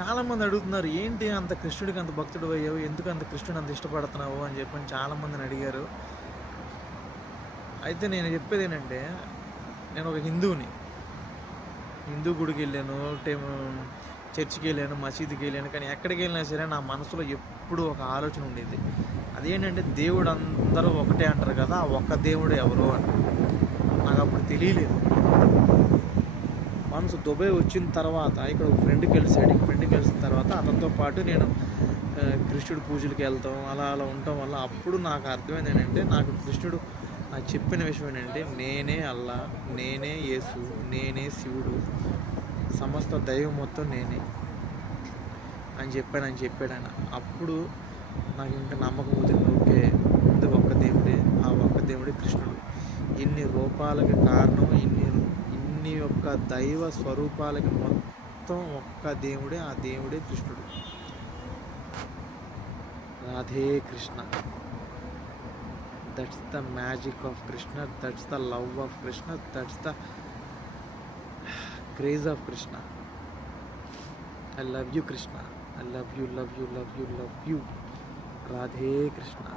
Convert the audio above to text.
చాలామంది అడుగుతున్నారు, "ఏంటి అంత కృష్ణుడికి అంత భక్తుడివయ్యావు? ఎందుకు అంత కృష్ణుడిని అంత ఇష్టపడుతున్నావు?" అని చెప్పని చాలామందిని అడిగారు. అయితే నేను చెప్పేదేంటంటే, నేను ఒక హిందువుని. హిందూ గుడికెళ్ళాను, చర్చికెళ్ళాను, మసీదుకెళ్ళాను. కానీ ఎక్కడికెళ్ళినా సరే నా మనసులో ఎప్పుడూ ఒక ఆలోచన ఉండేది. అదేంటంటే, దేవుడు అందరూ ఒకటే అంటారు కదా! ఆ ఒక్క దేవుడు ఎవరు అని. నాకప్పుడు తెలియలేదు. వన్స్ దుబాయ్ వచ్చిన తర్వాత ఇక్కడ ఒక ఫ్రెండ్ కలిసాడు. ఈ ఫ్రెండ్ కలిసిన తర్వాత అతనితో పాటు నేను కృష్ణుడి పూజలకి వెళ్తాం, అలా అలా ఉండటం వల్ల అప్పుడు నాకు అర్థమైంది ఏంటంటే, నాకు కృష్ణుడు నాకు చెప్పిన విషయం ఏంటంటే, నేనే అల్లా, నేనే యేసు, నేనే శివుడు, సమస్త దైవం మొత్తం నేనే అని చెప్పాడు ఆయన. అప్పుడు నాకు ఇంకా నమ్మకం కుదిరింది. ఓకే, ఉంది ఒక్క దేవుడే, ఆ ఒక్క దేవుడే కృష్ణుడు. ఇన్ని రూపాలకి కారణం, ఇన్ని యొక్క దైవ స్వరూపాలకి మొత్తం ఒక్క దేవుడే, ఆ దేవుడే కృష్ణుడు. Radhe Krishna. That's the magic of Krishna, that's the love of Krishna, that's the craze of Krishna. I love you Krishna. I love you, love you, love you, love you. Radhe Krishna.